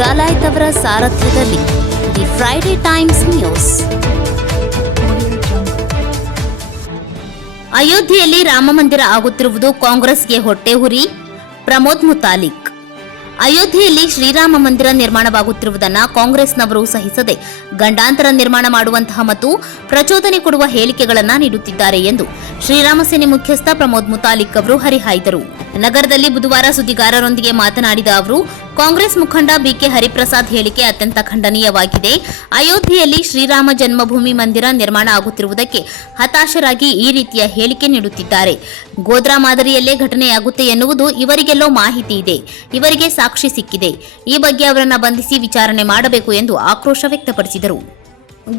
ಡಾಲಾಯ್ತ್ ಅವರ ಸಾರಥ್ಯದಲ್ಲಿ the Friday times news. ಅಯೋಧ್ಯೆಯಲ್ಲಿ ರಾಮಮಂದಿರ ಆಗುತ್ತಿರುವುದು ಕಾಂಗ್ರೆಸ್ಗೆ ಹೊಟ್ಟೆಹುರಿ. ಪ್ರಮೋದ್ ಮುತಾಲಿಕ್. ಅಯೋಧ್ಯೆಯಲ್ಲಿ ಶ್ರೀರಾಮ ಮಂದಿರ ನಿರ್ಮಾಣವಾಗುತ್ತಿರುವುದನ್ನು ಕಾಂಗ್ರೆಸ್ನವರು ಸಹಿಸದೆ ಗಂಡಾಂತರ ನಿರ್ಮಾಣ ಮಾಡುವಂತಹ ಮತ್ತು ಪ್ರಚೋದನೆ ಕೊಡುವ ಹೇಳಿಕೆಗಳನ್ನು ನೀಡುತ್ತಿದ್ದಾರೆ ಎಂದು ಶ್ರೀರಾಮ ಸೇನೆ ಮುಖ್ಯಸ್ಥ ಪ್ರಮೋದ್ ಮುತಾಲಿಕ್ ಅವರು ಹರಿಹಾಯ್ದರು. ನಗರದಲ್ಲಿ ಬುಧವಾರ ಸುದ್ದಿಗಾರರೊಂದಿಗೆ ಮಾತನಾಡಿದ ಅವರು, ಕಾಂಗ್ರೆಸ್ ಮುಖಂಡ ಬಿಕೆ ಹರಿಪ್ರಸಾದ್ ಹೇಳಿಕೆ ಅತ್ಯಂತ ಖಂಡನೀಯವಾಗಿದೆ. ಅಯೋಧ್ಯೆಯಲ್ಲಿ ಶ್ರೀರಾಮ ಜನ್ಮಭೂಮಿ ಮಂದಿರ ನಿರ್ಮಾಣ ಆಗುತ್ತಿರುವುದಕ್ಕೆ ಹತಾಶರಾಗಿ ಈ ರೀತಿಯ ಹೇಳಿಕೆ ನೀಡುತ್ತಿದ್ದಾರೆ. ಗೋಧ್ರಾ ಮಾದರಿಯಲ್ಲೇ ಘಟನೆಯಾಗುತ್ತೆ ಎನ್ನುವುದು ಇವರಿಗೆಲ್ಲೋ ಮಾಹಿತಿ ಇದೆ. ಇವರಿಗೆ ಸಾಕ್ಷಿ ಸಿಕ್ಕಿದೆ. ಈ ಬಗ್ಗೆ ಅವರನ್ನು ಬಂಧಿಸಿ ವಿಚಾರಣೆ ಮಾಡಬೇಕು ಎಂದು ಆಕ್ರೋಶ ವ್ಯಕ್ತಪಡಿಸಿದರು.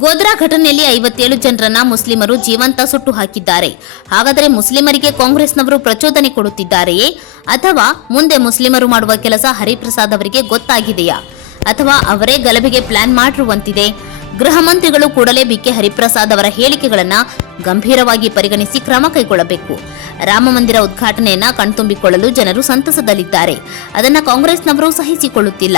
ಗೋಧ್ರಾ ಘಟನೆಯಲ್ಲಿ 57 ಜನರನ್ನ ಮುಸ್ಲಿಮರು ಜೀವಂತ ಸುಟ್ಟು ಹಾಕಿದ್ದಾರೆ. ಹಾಗಾದರೆ ಮುಸ್ಲಿಮರಿಗೆ ಕಾಂಗ್ರೆಸ್ನವರು ಪ್ರಚೋದನೆ ಕೊಡುತ್ತಿದ್ದಾರೆಯೇ ಅಥವಾ ಮುಂದೆ ಮುಸ್ಲಿಮರು ಮಾಡುವ ಕೆಲಸ ಹರಿಪ್ರಸಾದ್ ಅವರಿಗೆ ಗೊತ್ತಾಗಿದೆಯಾ ಅಥವಾ ಅವರೇ ಗಲಭೆಗೆ ಪ್ಲಾನ್ ಮಾಡಿರುವಂತಿದೆ? ಗೃಹ ಮಂತ್ರಿಗಳು ಕೂಡಲೇ ಬಿಕೆ ಹರಿಪ್ರಸಾದ್ ಅವರ ಹೇಳಿಕೆಗಳನ್ನು ಗಂಭೀರವಾಗಿ ಪರಿಗಣಿಸಿ ಕ್ರಮ ಕೈಗೊಳ್ಳಬೇಕು. ರಾಮ ಮಂದಿರ ಉದ್ಘಾಟನೆಯನ್ನ ಕಣ್ತುಂಬಿಕೊಳ್ಳಲು ಜನರು ಸಂತಸದಲ್ಲಿದ್ದಾರೆ. ಅದನ್ನ ಕಾಂಗ್ರೆಸ್ನವರು ಸಹಿಸಿಕೊಳ್ಳುತ್ತಿಲ್ಲ.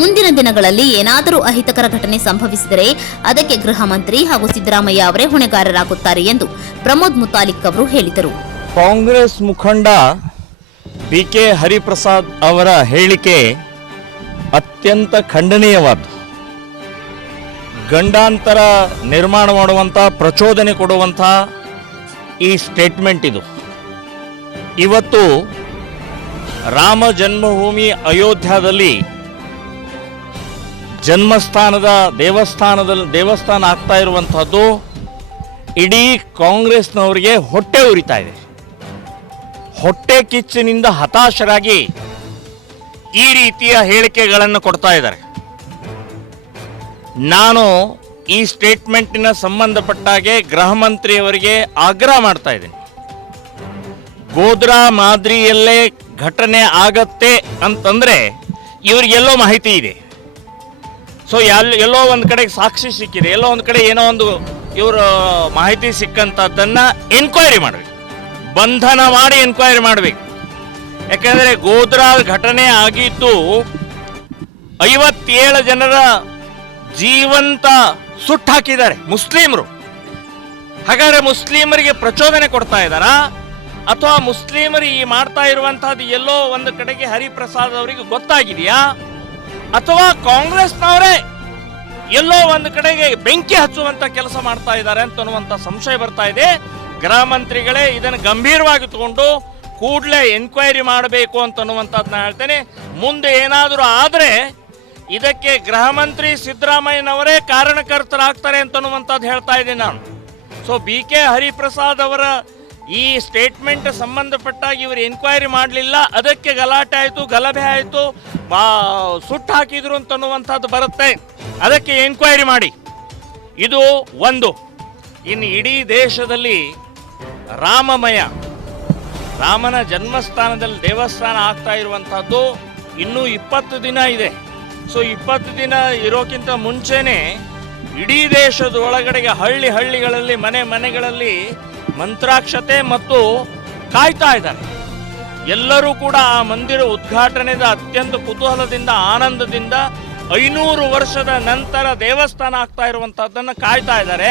ಮುಂದಿನ ದಿನಗಳಲ್ಲಿ ಏನಾದರೂ ಅಹಿತಕರ ಘಟನೆ ಸಂಭವಿಸಿದರೆ ಅದಕ್ಕೆ ಗೃಹ ಮಂತ್ರಿ ಹಾಗೂ ಸಿದ್ದರಾಮಯ್ಯ ಅವರೇ ಹೊಣೆಗಾರರಾಗುತ್ತಾರೆ ಎಂದು ಪ್ರಮೋದ್ ಮುತಾಲಿಕ್ ಅವರು ಹೇಳಿದರು. ಕಾಂಗ್ರೆಸ್ ಮುಖಂಡ ಬಿಕೆ ಹರಿಪ್ರಸಾದ್ ಅವರ ಹೇಳಿಕೆ ಅತ್ಯಂತ ಖಂಡನೀಯವಾದ್ದು. ಗಂಡಾಂತರ ನಿರ್ಮಾಣ ಮಾಡುವಂಥ, ಪ್ರಚೋದನೆ ಕೊಡುವಂಥ ಈ ಸ್ಟೇಟ್ಮೆಂಟ್ ಇದು. ಇವತ್ತು ರಾಮ ಜನ್ಮಭೂಮಿ ಅಯೋಧ್ಯದಲ್ಲಿ ಜನ್ಮಸ್ಥಾನದ ದೇವಸ್ಥಾನ ಆಗ್ತಾ ಇರುವಂಥದ್ದು ಇಡೀ ಕಾಂಗ್ರೆಸ್ನವರಿಗೆ ಹೊಟ್ಟೆ ಉರಿತಾ ಇದೆ. ಹೊಟ್ಟೆ ಕಿಚ್ಚಿನಿಂದ ಹತಾಶರಾಗಿ ಈ ರೀತಿಯ ಹೇಳಿಕೆಗಳನ್ನು ಕೊಡ್ತಾ ಇದ್ದಾರೆ. ನಾನು ಈ ಸ್ಟೇಟ್ಮೆಂಟಿನ ಸಂಬಂಧಪಟ್ಟಾಗೆ ಗೃಹ ಮಂತ್ರಿಯವರಿಗೆ ಆಗ್ರಹ ಮಾಡ್ತಾ ಇದ್ದೀನಿ. ಗೋಧ್ರಾ ಮಾದರಿಯಲ್ಲೇ ಘಟನೆ ಆಗತ್ತೆ ಅಂತಂದ್ರೆ ಇವರಿಗೆಲ್ಲೋ ಮಾಹಿತಿ ಇದೆ. ಸೊ ಎಲ್ಲೋ ಒಂದು ಕಡೆ ಸಾಕ್ಷಿ ಸಿಕ್ಕಿದೆ, ಎಲ್ಲೋ ಒಂದು ಕಡೆ ಏನೋ ಒಂದು ಇವರು ಮಾಹಿತಿ ಸಿಕ್ಕಂಥದ್ದನ್ನು ಎನ್ಕ್ವೈರಿ ಮಾಡಬೇಕು, ಬಂಧನ ಮಾಡಿ ಎನ್ಕ್ವೈರಿ ಮಾಡಬೇಕು. ಯಾಕಂದರೆ ಗೋಧ್ರಾ ಘಟನೆ ಆಗಿದ್ದು 57 ಜನರ ಜೀವಂತ ಸುಟ್ಟು ಹಾಕಿದ್ದಾರೆ ಮುಸ್ಲಿಮರು. ಹಾಗಾದ್ರೆ ಮುಸ್ಲಿಮರಿಗೆ ಪ್ರಚೋದನೆ ಕೊಡ್ತಾ ಇದ್ದಾರಾ ಅಥವಾ ಮುಸ್ಲಿಮರು ಈ ಮಾಡ್ತಾ ಇರುವಂತಹದ್ದು ಎಲ್ಲೋ ಒಂದು ಕಡೆಗೆ ಹರಿಪ್ರಸಾದ್ ಅವರಿಗೆ ಗೊತ್ತಾಗಿದೆಯಾ ಅಥವಾ ಕಾಂಗ್ರೆಸ್ನವರೇ ಎಲ್ಲೋ ಒಂದು ಕಡೆಗೆ ಬೆಂಕಿ ಹಚ್ಚುವಂತ ಕೆಲಸ ಮಾಡ್ತಾ ಇದ್ದಾರೆ ಅಂತನ್ನುವಂತ ಸಂಶಯ ಬರ್ತಾ ಇದೆ. ಗೃಹ ಮಂತ್ರಿಗಳೇ ಇದನ್ನು ಗಂಭೀರವಾಗಿ ತಗೊಂಡು ಕೂಡಲೇ ಎನ್ಕ್ವೈರಿ ಮಾಡಬೇಕು ಅಂತನ್ನುವಂಥದ್ದನ್ನ ಹೇಳ್ತೇನೆ. ಮುಂದೆ ಏನಾದರೂ ಆದರೆ ಇದಕ್ಕೆ ಗೃಹ ಮಂತ್ರಿ ಸಿದ್ದರಾಮಯ್ಯನವರೇ ಕಾರಣಕರ್ತರಾಗ್ತಾರೆ ಅಂತನ್ನುವಂಥದ್ದು ಹೇಳ್ತಾ ಇದ್ದೀನಿ ನಾನು. ಸೊ ಬಿಕೆ ಹರಿಪ್ರಸಾದ್ ಅವರ ಈ ಸ್ಟೇಟ್ಮೆಂಟ್ ಸಂಬಂಧಪಟ್ಟಾಗಿ ಇವರು ಎನ್ಕ್ವೈರಿ ಮಾಡಲಿಲ್ಲ, ಅದಕ್ಕೆ ಗಲಾಟೆ ಆಯಿತು, ಗಲಭೆ ಆಯಿತು, ಸುಟ್ಟು ಹಾಕಿದ್ರು ಅಂತನ್ನುವಂಥದ್ದು ಬರುತ್ತೆ. ಅದಕ್ಕೆ ಎನ್ಕ್ವೈರಿ ಮಾಡಿ. ಇದು ಒಂದು. ಇನ್ನು ಇಡೀ ದೇಶದಲ್ಲಿ ರಾಮನ ಜನ್ಮಸ್ಥಾನದಲ್ಲಿ ದೇವಸ್ಥಾನ ಆಗ್ತಾ ಇರುವಂಥದ್ದು ಇನ್ನೂ 20 ದಿನ ಇದೆ. ಸೊ 20 ದಿನ ಇರೋಕ್ಕಿಂತ ಮುಂಚೆನೆ ಇಡೀ ದೇಶದ ಒಳಗಡೆಗೆ ಹಳ್ಳಿಗಳಲ್ಲಿ ಮನೆಗಳಲ್ಲಿ ಮಂತ್ರಾಕ್ಷತೆ ಮತ್ತು ಕಾಯ್ತಾ ಇದ್ದಾರೆ. ಎಲ್ಲರೂ ಕೂಡ ಆ ಮಂದಿರ ಉದ್ಘಾಟನೆದ ಅತ್ಯಂತ ಕುತೂಹಲದಿಂದ, ಆನಂದದಿಂದ 500 ವರ್ಷದ ನಂತರ ದೇವಸ್ಥಾನ ಆಗ್ತಾ ಇರುವಂತಹದ್ದನ್ನು ಕಾಯ್ತಾ ಇದ್ದಾರೆ.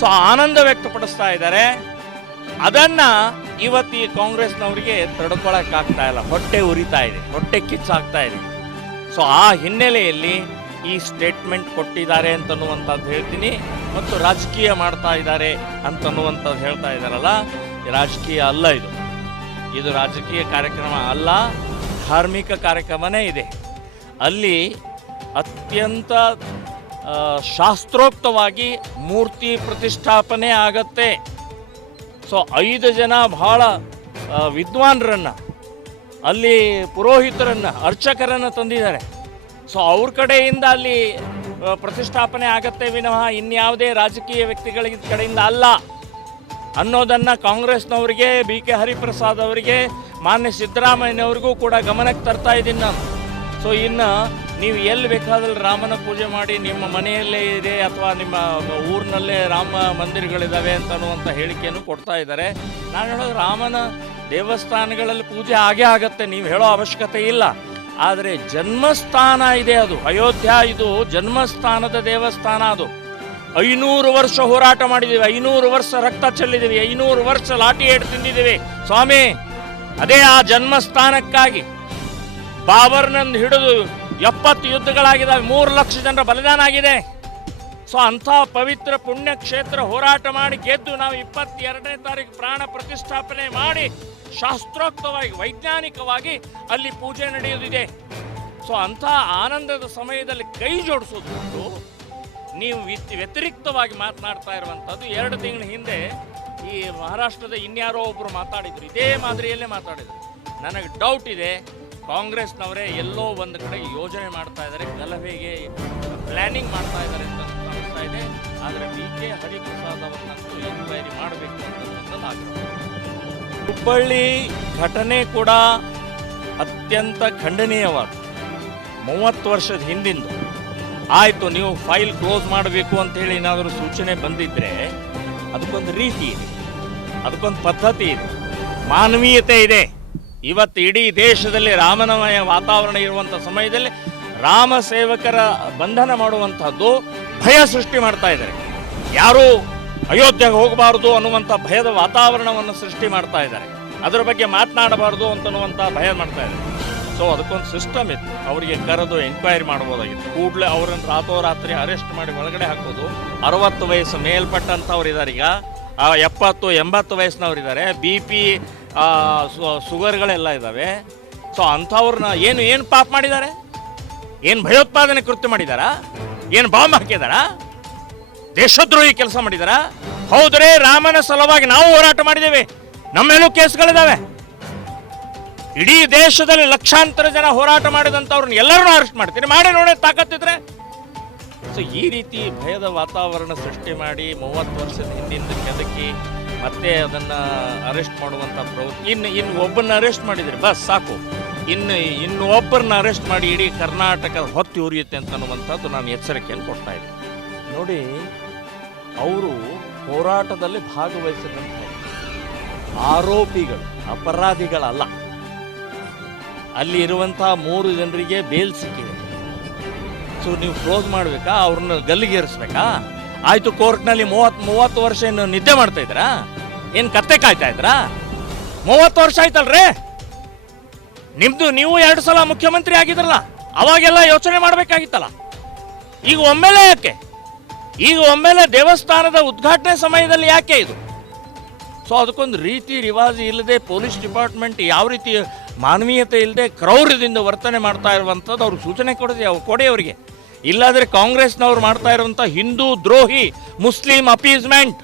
ಸೊ ಆನಂದ ವ್ಯಕ್ತಪಡಿಸ್ತಾ ಇದ್ದಾರೆ. ಅದನ್ನ ಇವತ್ತು ಈ ಕಾಂಗ್ರೆಸ್ನವರಿಗೆ ತಡ್ಕೊಳಕ್ಕಾಗ್ತಾ ಇಲ್ಲ. ಹೊಟ್ಟೆ ಉರಿತಾ ಇದೆ, ಹೊಟ್ಟೆ ಕಿಚ್ಚಾಗ್ತಾ ಇದೆ. ಸೊ ಆ ಹಿನ್ನೆಲೆಯಲ್ಲಿ ಈ ಸ್ಟೇಟ್ಮೆಂಟ್ ಕೊಟ್ಟಿದ್ದಾರೆ ಅಂತನ್ನುವಂಥದ್ದು ಹೇಳ್ತೀನಿ. ಮತ್ತು ರಾಜಕೀಯ ಮಾಡ್ತಾ ಇದ್ದಾರೆ ಅಂತನ್ನುವಂಥದ್ದು ಹೇಳ್ತಾ ಇದ್ದಾರಲ್ಲ, ರಾಜಕೀಯ ಅಲ್ಲ ಇದು ರಾಜಕೀಯ ಕಾರ್ಯಕ್ರಮ ಅಲ್ಲ, ಧಾರ್ಮಿಕ ಕಾರ್ಯಕ್ರಮನೇ ಇದೆ. ಅಲ್ಲಿ ಅತ್ಯಂತ ಶಾಸ್ತ್ರೋಕ್ತವಾಗಿ ಮೂರ್ತಿ ಪ್ರತಿಷ್ಠಾಪನೆ ಆಗತ್ತೆ. ಸೊ 5 ಜನ ಬಹಳ ವಿದ್ವಾನ್ರನ್ನು, ಅಲ್ಲಿ ಪುರೋಹಿತರನ್ನು, ಅರ್ಚಕರನ್ನು ತಂದಿದ್ದಾರೆ. ಸೊ ಅವ್ರ ಕಡೆಯಿಂದ ಅಲ್ಲಿ ಪ್ರತಿಷ್ಠಾಪನೆ ಆಗತ್ತೆ ವಿನಃ ಇನ್ಯಾವುದೇ ರಾಜಕೀಯ ವ್ಯಕ್ತಿಗಳ ಕಡೆಯಿಂದ ಅಲ್ಲ ಅನ್ನೋದನ್ನು ಕಾಂಗ್ರೆಸ್ನವರಿಗೆ, ಬಿಕೆ ಹರಿಪ್ರಸಾದ್ ಅವರಿಗೆ, ಮಾನ್ಯ ಸಿದ್ದರಾಮಯ್ಯನವ್ರಿಗೂ ಕೂಡ ಗಮನಕ್ಕೆ ತರ್ತಾ ಇದ್ದೀನಿ ನಾನು. ಸೊ ಇನ್ನು ನೀವು ಎಲ್ಲಿ ಬೇಕಾದರೂ ರಾಮನ ಪೂಜೆ ಮಾಡಿ, ನಿಮ್ಮ ಮನೆಯಲ್ಲೇ ಇದೆ ಅಥವಾ ನಿಮ್ಮ ಊರಿನಲ್ಲೇ ರಾಮ ಮಂದಿರಗಳಿದ್ದಾವೆ ಅಂತನ್ನುವಂಥ ಹೇಳಿಕೆಯನ್ನು ಕೊಡ್ತಾ ಇದ್ದಾರೆ. ನಾನು ಹೇಳೋದು, ರಾಮನ ದೇವಸ್ಥಾನಗಳಲ್ಲಿ ಪೂಜೆ ಆಗೇ ಆಗತ್ತೆ, ನೀವು ಹೇಳೋ ಅವಶ್ಯಕತೆ ಇಲ್ಲ. ಆದರೆ ಜನ್ಮಸ್ಥಾನ ಇದೆ, ಅದು ಅಯೋಧ್ಯ, ಇದು ಜನ್ಮಸ್ಥಾನದ ದೇವಸ್ಥಾನ. ಅದು 500 ವರ್ಷ ಹೋರಾಟ ಮಾಡಿದ್ದೀವಿ, 500 ವರ್ಷ ರಕ್ತ ಚೆಲ್ಲಿದ್ದೀವಿ, 500 ವರ್ಷ ಲಾಠಿ ಏಟು ತಿಂದಿದ್ದೀವಿ ಸ್ವಾಮಿ. ಅದೇ ಆ ಜನ್ಮಸ್ಥಾನಕ್ಕಾಗಿ ಬಾಬರ್ನಂದು ಹಿಡಿದು 70 ಯುದ್ಧಗಳಾಗಿದ್ದಾವೆ, 3 ಲಕ್ಷ ಜನರ ಬಲಿದಾನ ಆಗಿದೆ. ಸೊ ಅಂಥ ಪವಿತ್ರ ಪುಣ್ಯ ಕ್ಷೇತ್ರ ಹೋರಾಟ ಮಾಡಿ ಗೆದ್ದು ನಾವು 22ನೇ ತಾರೀಕು ಪ್ರಾಣ ಪ್ರತಿಷ್ಠಾಪನೆ ಮಾಡಿ ಶಾಸ್ತ್ರೋಕ್ತವಾಗಿ ವೈಜ್ಞಾನಿಕವಾಗಿ ಅಲ್ಲಿ ಪೂಜೆ ನಡೆಯುವುದಿದೆ. ಸೊ ಅಂಥ ಆನಂದದ ಸಮಯದಲ್ಲಿ ಕೈ ಜೋಡಿಸೋದು ಬಿಟ್ಟು ನೀವು ವ್ಯತಿರಿಕ್ತವಾಗಿ ಮಾತನಾಡ್ತಾ ಇರುವಂಥದ್ದು. 2 ತಿಂಗಳ ಹಿಂದೆ ಈ ಮಹಾರಾಷ್ಟ್ರದ ಇನ್ಯಾರೋ ಒಬ್ಬರು ಮಾತಾಡಿದ್ರು, ಇದೇ ಮಾದರಿಯಲ್ಲೇ ಮಾತಾಡಿದರು. ನನಗೆ ಡೌಟ್ ಇದೆ, ಕಾಂಗ್ರೆಸ್ನವರೇ ಎಲ್ಲೋ ಒಂದು ಕಡೆ ಯೋಜನೆ ಮಾಡ್ತಾ ಇದ್ದಾರೆ, ಗಲಭೆಗೆ ಪ್ಲ್ಯಾನಿಂಗ್ ಮಾಡ್ತಾ ಇದ್ದಾರೆ ಅಂತ ಅನಿಸ್ತಾ ಇದೆ. ಆದರೆ BK ಹರಿಪ್ರಸಾದ್ ಅವರನ್ನಂತೂ ಎನ್ಕ್ವೈರಿ ಮಾಡಬೇಕು ಅಂತಕ್ಕಂಥದ್ದು ಆಗ್ರಹ. ಹುಬ್ಬಳ್ಳಿ ಘಟನೆ ಕೂಡ ಅತ್ಯಂತ ಖಂಡನೀಯವಾದ. 30 ವರ್ಷದ ಹಿಂದಿಂದು ಆಯಿತು, ನೀವು ಫೈಲ್ ಕ್ಲೋಸ್ ಮಾಡಬೇಕು ಅಂತೇಳಿ ಏನಾದರೂ ಸೂಚನೆ ಬಂದಿದ್ದರೆ ಅದಕ್ಕೊಂದು ರೀತಿ ಇದೆ, ಅದಕ್ಕೊಂದು ಪದ್ಧತಿ ಇದೆ, ಮಾನವೀಯತೆ ಇದೆ. ಇವತ್ತು ಇಡೀ ದೇಶದಲ್ಲಿ ರಾಮನಮಯ ವಾತಾವರಣ ಇರುವಂಥ ಸಮಯದಲ್ಲಿ ರಾಮ ಸೇವಕರ ಬಂಧನ ಮಾಡುವಂಥದ್ದು ಭಯ ಸೃಷ್ಟಿ ಮಾಡ್ತಾ ಇದ್ದಾರೆ. ಯಾರೂ ಅಯೋಧ್ಯೆಗೆ ಹೋಗಬಾರ್ದು ಅನ್ನುವಂಥ ಭಯದ ವಾತಾವರಣವನ್ನು ಸೃಷ್ಟಿ ಮಾಡ್ತಾ ಇದ್ದಾರೆ. ಅದರ ಬಗ್ಗೆ ಮಾತನಾಡಬಾರ್ದು ಅಂತನ್ನುವಂಥ ಭಯ ಮಾಡ್ತಾ ಇದ್ದಾರೆ. ಸೊ ಅದಕ್ಕೊಂದು ಸಿಸ್ಟಮ್ ಇತ್ತು, ಅವರಿಗೆ ಕರೆದು ಎಂಕ್ವೈರಿ ಮಾಡ್ಬೋದಾಗಿತ್ತು. ಕೂಡಲೇ ಅವರನ್ನು ರಾತ್ರೋರಾತ್ರಿ ಅರೆಸ್ಟ್ ಮಾಡಿ ಒಳಗಡೆ ಹಾಕೋದು. 60 ವಯಸ್ಸು ಮೇಲ್ಪಟ್ಟಂಥವ್ರು ಇದ್ದಾರೆ, ಈಗ 70-80 ವಯಸ್ಸಿನವ್ರು ಇದ್ದಾರೆ, BP ಶುಗರ್ಗಳೆಲ್ಲ ಇದ್ದಾವೆ. ಸೊ ಅಂಥವ್ರನ್ನ ಏನು ಪಾಪ ಮಾಡಿದ್ದಾರೆ? ಏನು ಭಯೋತ್ಪಾದನೆ ಕೃತ್ಯ ಮಾಡಿದಾರಾ? ಏನು ಬಾಂಬ್ ಹಾಕಿದಾರಾ? ದೇಶದ್ರೋಹಿ ಕೆಲಸ ಮಾಡಿದಾರಾ? ಹೌದ್ರೆ ರಾಮನ ಸಲುವಾಗಿ ನಾವು ಹೋರಾಟ ಮಾಡಿದ್ದೇವೆ, ನಮ್ಮೇಲೂ ಕೇಸ್ಗಳಿದ್ದಾವೆ. ಇಡೀ ದೇಶದಲ್ಲಿ ಲಕ್ಷಾಂತರ ಜನ ಹೋರಾಟ ಮಾಡಿದಂಥವ್ರನ್ನ ಎಲ್ಲರನ್ನೂ ಅರೆಸ್ಟ್ ಮಾಡ್ತೀರಿ, ಮಾಡಿ ನೋಡಿ ತಾಕತ್ತಿದ್ರೆ. ಸೊ ಈ ರೀತಿ ಭಯದ ವಾತಾವರಣ ಸೃಷ್ಟಿ ಮಾಡಿ 30 ವರ್ಷದ ಹಿಂದಿಂದ ಕೆದಕಿ ಮತ್ತೆ ಅದನ್ನು ಅರೆಸ್ಟ್ ಮಾಡುವಂಥ ಪ್ರವೃತ್ತಿ. ಇನ್ನು ಒಬ್ಬರನ್ನ ಅರೆಸ್ಟ್ ಮಾಡಿದರೆ ಬಸ್ ಸಾಕು, ಇನ್ನು ಒಬ್ಬರನ್ನ ಅರೆಸ್ಟ್ ಮಾಡಿ ಇಡೀ ಕರ್ನಾಟಕ ಹೊತ್ತಿ ಉರಿಯುತ್ತೆ ಅಂತ ಅನ್ನುವಂಥದ್ದು ನಾನು ಎಚ್ಚರಿಕೆಯನ್ನು ಕೊಡ್ತಾ ಇದ್ದೀನಿ. ನೋಡಿ, ಅವರು ಹೋರಾಟದಲ್ಲಿ ಭಾಗವಹಿಸಿದಂಥ ಆರೋಪಿಗಳು, ಅಪರಾಧಿಗಳಲ್ಲ. ಅಲ್ಲಿ ಇರುವಂಥ 3 ಜನರಿಗೆ ಬೇಲ್ ಸಿಕ್ಕಿದೆ. ಸೊ ನೀವು ಕ್ಲೋಸ್ ಮಾಡಬೇಕಾ? ಅವ್ರನ್ನ ಗಲ್ಲಿಗೇರಿಸ್ಬೇಕಾ? ಆಯಿತು, ಕೋರ್ಟ್ನಲ್ಲಿ 30 ವರ್ಷ ಏನು ನಿದ್ದೆ ಮಾಡ್ತಾ ಇದ್ರಾ? ಏನು ಕತ್ತೆ ಕಾಯ್ತಾ ಇದ್ರಾ? 30 ವರ್ಷ ಆಯ್ತಲ್ರೇ ನಿಮ್ದು. ನೀವು 2 ಸಲ ಮುಖ್ಯಮಂತ್ರಿ ಆಗಿದ್ರಲ್ಲ, ಅವಾಗೆಲ್ಲ ಯೋಚನೆ ಮಾಡಬೇಕಾಗಿತ್ತಲ್ಲ. ಈಗ ಒಮ್ಮೆಲೆ ಯಾಕೆ? ಈಗ ಒಮ್ಮೆಲೆ ದೇವಸ್ಥಾನದ ಉದ್ಘಾಟನೆ ಸಮಯದಲ್ಲಿ ಯಾಕೆ ಇದು? ಸೊ ಅದಕ್ಕೊಂದು ರೀತಿ ರಿವಾಜು ಇಲ್ಲದೆ, ಪೊಲೀಸ್ ಡಿಪಾರ್ಟ್ಮೆಂಟ್ ಯಾವ ರೀತಿ ಮಾನವೀಯತೆ ಇಲ್ಲದೆ ಕ್ರೌರ್ಯದಿಂದ ವರ್ತನೆ ಮಾಡ್ತಾ ಇರುವಂಥದ್ದು ಅವ್ರಿಗೆ ಸೂಚನೆ ಕೊಡಿ ಅವರಿಗೆ. ಇಲ್ಲಾದರೆ ಕಾಂಗ್ರೆಸ್ನವ್ರು ಮಾಡ್ತಾ ಇರುವಂಥ ಹಿಂದೂ ದ್ರೋಹಿ, ಮುಸ್ಲಿಂ ಅಪೀಸ್ಮೆಂಟ್,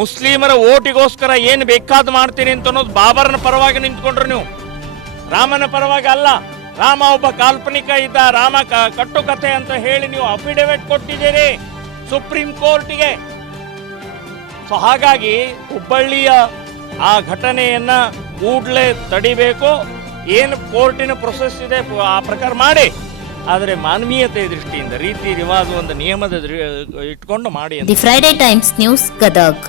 ಮುಸ್ಲಿಮರ ಓಟಿಗೋಸ್ಕರ ಏನು ಬೇಕಾದ ಮಾಡ್ತೀನಿ ಅಂತ ಅನ್ನೋದು ಬಾಬರ್ನ ಪರವಾಗಿ ನಿಂತ್ಕೊಂಡ್ರು ನೀವು, ರಾಮನ ಪರವಾಗಿ ಅಲ್ಲ. ರಾಮ ಒಬ್ಬ ಕಾಲ್ಪನಿಕ ಇದ್ದ, ರಾಮ ಕಟ್ಟುಕತೆ ಅಂತ ಹೇಳಿ ನೀವು ಅಫಿಡವಿಟ್ ಕೊಟ್ಟಿದ್ದೀರಿ ಸುಪ್ರೀಂ ಕೋರ್ಟಿಗೆ. ಸೊ ಹಾಗಾಗಿ ಹುಬ್ಬಳ್ಳಿಯ ಆ ಘಟನೆಯನ್ನ ಕೂಡಲೇ ತಡಿಬೇಕು. ಏನು ಕೋರ್ಟಿನ ಪ್ರೊಸೆಸ್ ಇದೆ ಆ ಪ್ರಕಾರ ಮಾಡಿ, ಆದರೆ ಮಾನವೀಯತೆ ದೃಷ್ಟಿಯಿಂದ ರೀತಿ ರಿವಾಜು ಒಂದು ನಿಯಮದ ಇಟ್ಕೊಂಡು ಮಾಡಿ. The Friday times news Gadag.